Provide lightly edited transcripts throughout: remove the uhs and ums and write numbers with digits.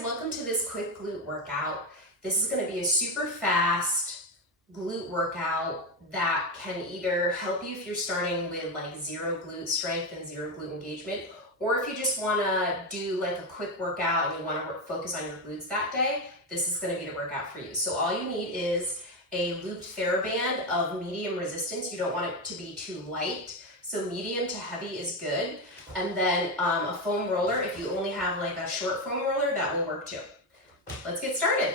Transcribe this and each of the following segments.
guys, welcome to this quick glute workout. This is going to be a super fast glute workout that can either help you if you're starting with like zero glute strength and zero glute engagement, or if you just want to do like a quick workout and you want to focus on your glutes that day, this is going to be the workout for you. So all you need is a looped TheraBand of medium resistance. You don't want it to be too light, so medium to heavy is good. And then a foam roller. If you only have like a short foam roller, that will work too. Let's get started.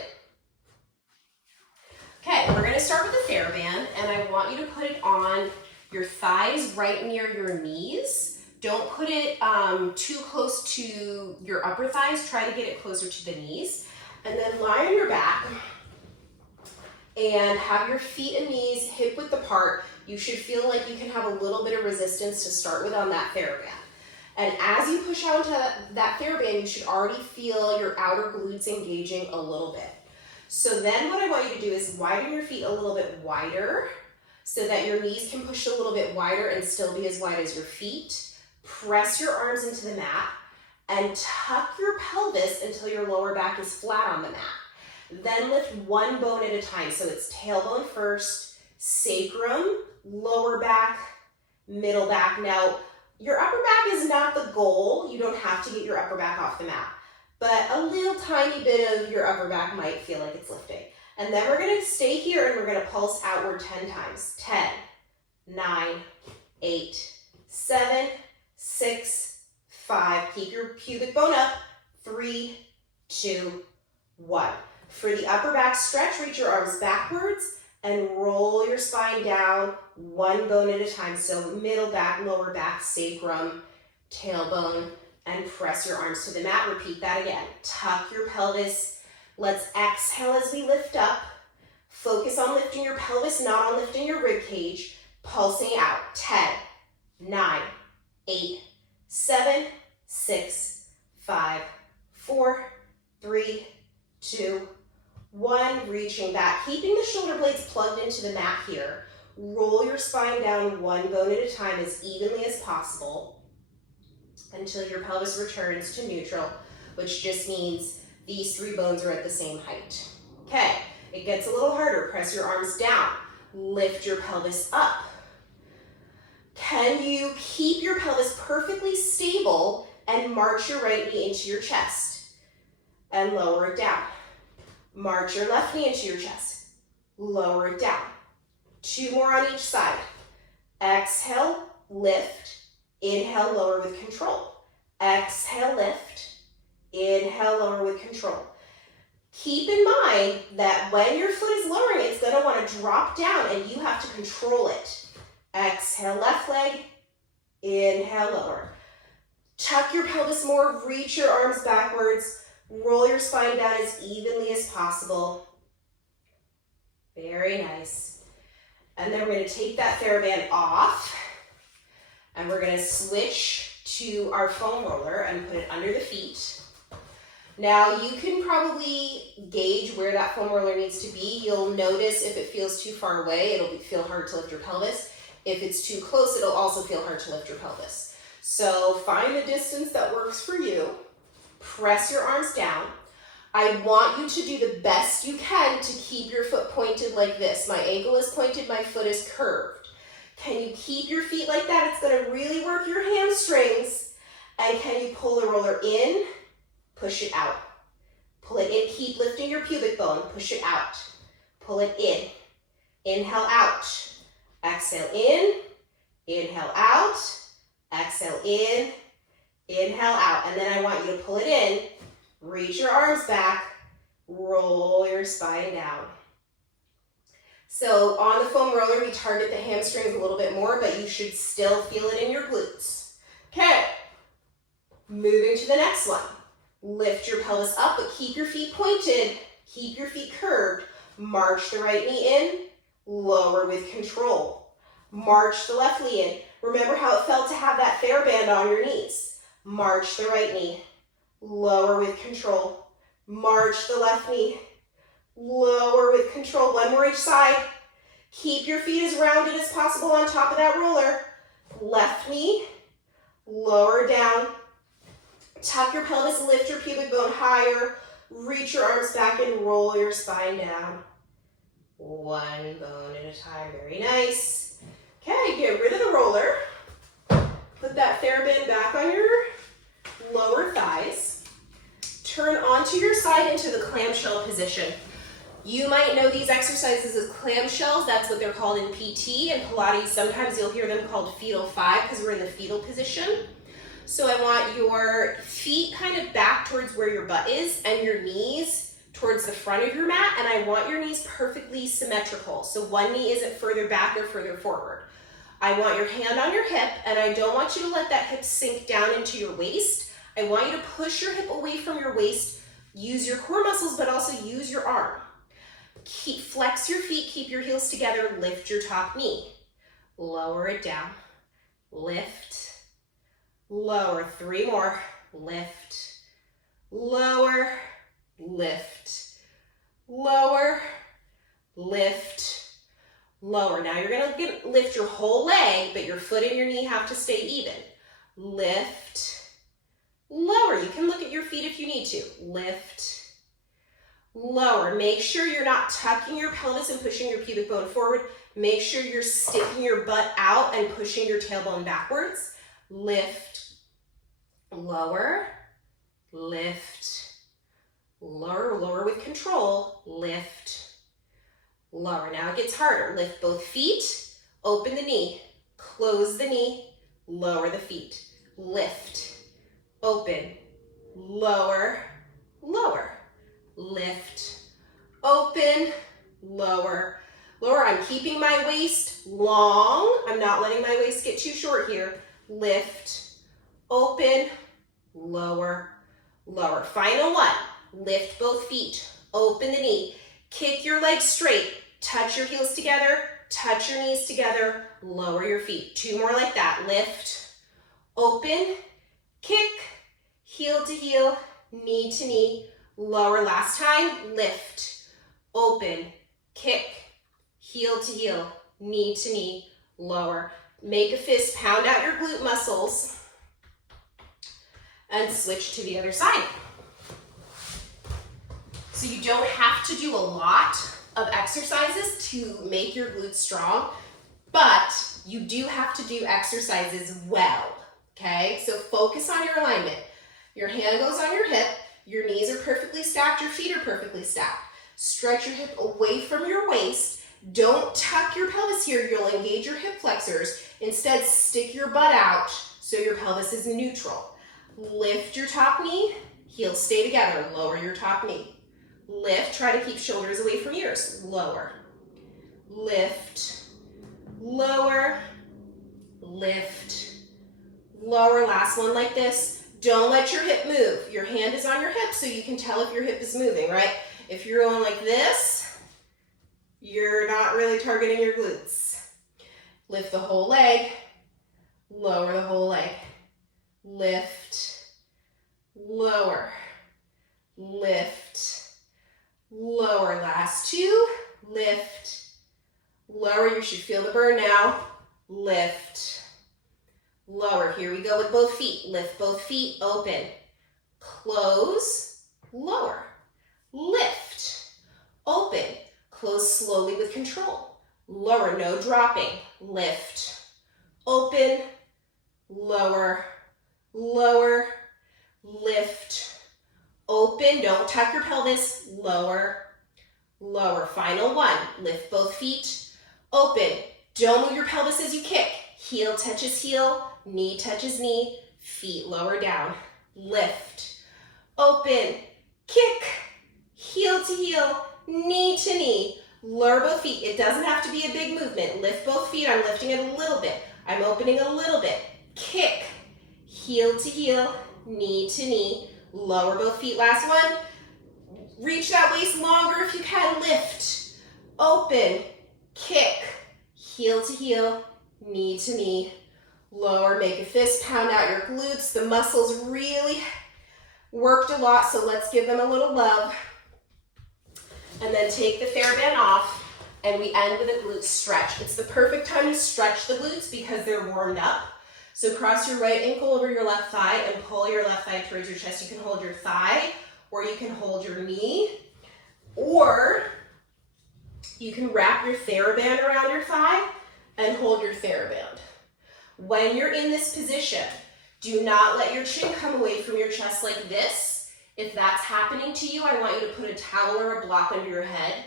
Okay, we're gonna start with the TheraBand, and I want you to put it on your thighs right near your knees. Don't put it too close to your upper thighs. Try to get it closer to the knees. And then lie on your back and have your feet and knees hip width apart. You should feel like you can have a little bit of resistance to start with on that TheraBand. And as you push out into that TheraBand, you should already feel your outer glutes engaging a little bit. So then what I want you to do is widen your feet a little bit wider so that your knees can push a little bit wider and still be as wide as your feet. Press your arms into the mat and tuck your pelvis until your lower back is flat on the mat. Then lift one bone at a time. So it's tailbone first, sacrum, lower back, middle back. Now, your upper back is not the goal. You don't have to get your upper back off the mat, but a little tiny bit of your upper back might feel like it's lifting. And then we're gonna stay here and we're gonna pulse outward 10 times. 10, 9, 8, 7, 6, 5. Keep your pubic bone up. 3, 2, 1. For the upper back stretch, reach your arms backwards and roll your spine down one bone at a time. So middle back, lower back, sacrum, tailbone, and press your arms to the mat. Repeat that again. Tuck your pelvis. Let's exhale as we lift up. Focus on lifting your pelvis, not on lifting your rib cage. Pulsing out. 10, 9, 8, 7, 6, 5, 4, 3, 2, 1, reaching back, keeping the shoulder blades plugged into the mat here. Roll your spine down one bone at a time as evenly as possible until your pelvis returns to neutral, which just means these three bones are at the same height. Okay, it gets a little harder. Press your arms down. Lift your pelvis up. Can you keep your pelvis perfectly stable and march your right knee into your chest and lower it down? March your left knee into your chest. Lower it down. 2 more on each side. Exhale, lift. Inhale, lower with control. Exhale, lift. Inhale, lower with control. Keep in mind that when your foot is lowering, it's going to want to drop down and you have to control it. Exhale, left leg. Inhale, lower. Tuck your pelvis more. Reach your arms backwards. Roll your spine down as evenly as possible. Very nice. And then we're going to take that TheraBand off and we're going to switch to our foam roller and put it under the feet. Now you can probably gauge where that foam roller needs to be. You'll notice if it feels too far away, it'll feel hard to lift your pelvis. If it's too close, it'll also feel hard to lift your pelvis. So find the distance that works for you. Press your arms down. I want you to do the best you can to keep your foot pointed like this. My ankle is pointed, my foot is curved. Can you keep your feet like that? It's going to really work your hamstrings. And can you pull the roller in? Push it out. Pull it in. Keep lifting your pubic bone. Push it out. Pull it in. Inhale out. Exhale in. Inhale out. Exhale in. Inhale out, and then I want you to pull it in, reach your arms back, roll your spine down. So on the foam roller, we target the hamstrings a little bit more, but you should still feel it in your glutes. Okay, moving to the next one. Lift your pelvis up, but keep your feet pointed, keep your feet curved. March the right knee in, lower with control. March the left knee in. Remember how it felt to have that TheraBand on your knees. March the right knee, lower with control. March the left knee, lower with control. One more each side. Keep your feet as rounded as possible on top of that roller. Left knee, lower down. Tuck your pelvis, lift your pubic bone higher. Reach your arms back and roll your spine down. One bone at a time, very nice. Okay, get rid of the roller. Put that TheraBand back on your lower thighs. Turn onto your side into the clamshell position. You might know these exercises as clamshells. That's what they're called in PT and Pilates. Sometimes you'll hear them called fetal 5 because we're in the fetal position. So I want your feet kind of back towards where your butt is and your knees towards the front of your mat, and I want your knees perfectly symmetrical. So one knee isn't further back or further forward. I want your hand on your hip, and I don't want you to let that hip sink down into your waist. I want you to push your hip away from your waist, use your core muscles, but also use your arm. Flex your feet, keep your heels together, lift your top knee. Lower it down, lift, lower, 3 more, lift, lower, lift, lower, lift, lower. Now you're gonna lift your whole leg, but your foot and your knee have to stay even. Lift, lower. You can look at your feet if you need to. Lift, lower. Make sure you're not tucking your pelvis and pushing your pubic bone forward. Make sure you're sticking your butt out and pushing your tailbone backwards. Lift, lower, lift, lower, lower with control, lift, lower. Now it gets harder. Lift both feet, open the knee, close the knee, lower the feet, lift, open, lower, lower, lift, open, lower, lower. I'm keeping my waist long. I'm not letting my waist get too short here. Lift, open, lower, lower. Final one. Lift both feet, open the knee, kick your legs straight, touch your heels together, touch your knees together, lower your feet. 2 more like that. Lift, open, kick, heel to heel, knee to knee, lower. Last time. Lift, open, kick, heel to heel, knee to knee, lower. Make a fist, pound out your glute muscles, and switch to the other side. So you don't have to do a lot of exercises to make your glutes strong, but you do have to do exercises well, okay? So focus on your alignment. Your hand goes on your hip, your knees are perfectly stacked, your feet are perfectly stacked. Stretch your hip away from your waist. Don't tuck your pelvis here, you'll engage your hip flexors. Instead, stick your butt out so your pelvis is neutral. Lift your top knee, heels stay together, lower your top knee. Lift, try to keep shoulders away from ears, lower. Lift, lower, lift, lower. Last one like this. Don't let your hip move. Your hand is on your hip so you can tell if your hip is moving, right? If you're going like this, you're not really targeting your glutes. Lift the whole leg, lower the whole leg. Lift, lower, lift, lower. Last 2, lift, lower. You should feel the burn now. Lift, lower. Here we go with both feet. Lift both feet, open, close, lower, lift, open, close slowly with control, lower, no dropping, lift, open, lower, lower, lift, open, don't tuck your pelvis, lower, lower. Final one. Lift both feet, open, don't move your pelvis as you kick, heel touches heel, knee touches knee, feet lower down, lift, open, kick, heel to heel, knee to knee, lower both feet. It doesn't have to be a big movement. Lift both feet. I'm lifting it a little bit. I'm opening a little bit. Kick, heel to heel, knee to knee, lower both feet. Last one. Reach that waist longer if you can. Lift, open, kick, heel to heel, knee to knee, lower. Make a fist, pound out your glutes. The muscles really worked a lot, so let's give them a little love. And then take the TheraBand off, and we end with a glute stretch. It's the perfect time to stretch the glutes because they're warmed up. So cross your right ankle over your left thigh and pull your left thigh towards your chest. You can hold your thigh or you can hold your knee, or you can wrap your TheraBand around your thigh and hold your TheraBand. When you're in this position, do not let your chin come away from your chest like this. If that's happening to you, I want you to put a towel or a block under your head.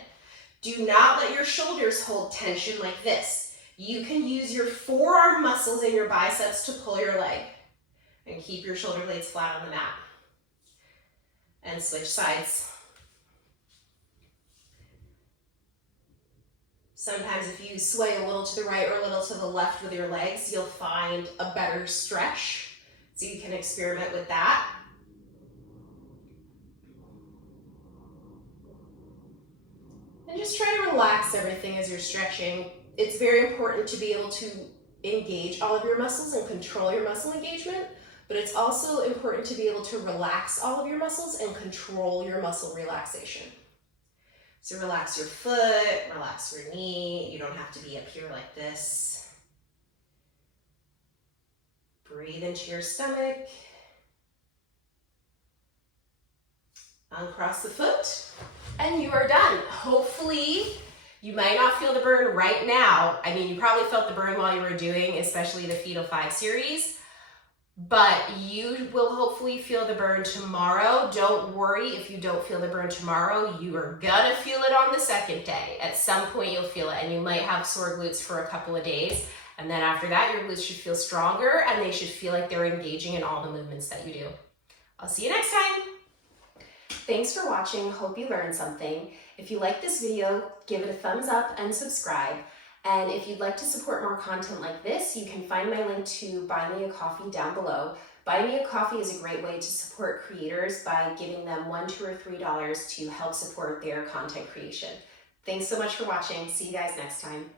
Do not let your shoulders hold tension like this. You can use your forearm muscles in your biceps to pull your leg. And keep your shoulder blades flat on the mat. And switch sides. Sometimes if you sway a little to the right or a little to the left with your legs, you'll find a better stretch. So you can experiment with that. And just try to relax everything as you're stretching. It's very important to be able to engage all of your muscles and control your muscle engagement, but it's also important to be able to relax all of your muscles and control your muscle relaxation. So relax your foot, relax your knee. You don't have to be up here like this. Breathe into your stomach. Uncross the foot, and you are done. Hopefully, you might not feel the burn right now. I mean, you probably felt the burn while you were doing, especially the Fetal 5 series, but you will hopefully feel the burn tomorrow. Don't worry if you don't feel the burn tomorrow. You are gonna feel it on the second day. At some point, you'll feel it, and you might have sore glutes for a couple of days, and then after that, your glutes should feel stronger, and they should feel like they're engaging in all the movements that you do. I'll see you next time. Thanks for watching. Hope you learned something. If you like this video, give it a thumbs up and subscribe. And if you'd like to support more content like this, you can find my link to Buy Me a Coffee down below. Buy Me a Coffee is a great way to support creators by giving them $1, $2, or $3 to help support their content creation. Thanks so much for watching. See you guys next time.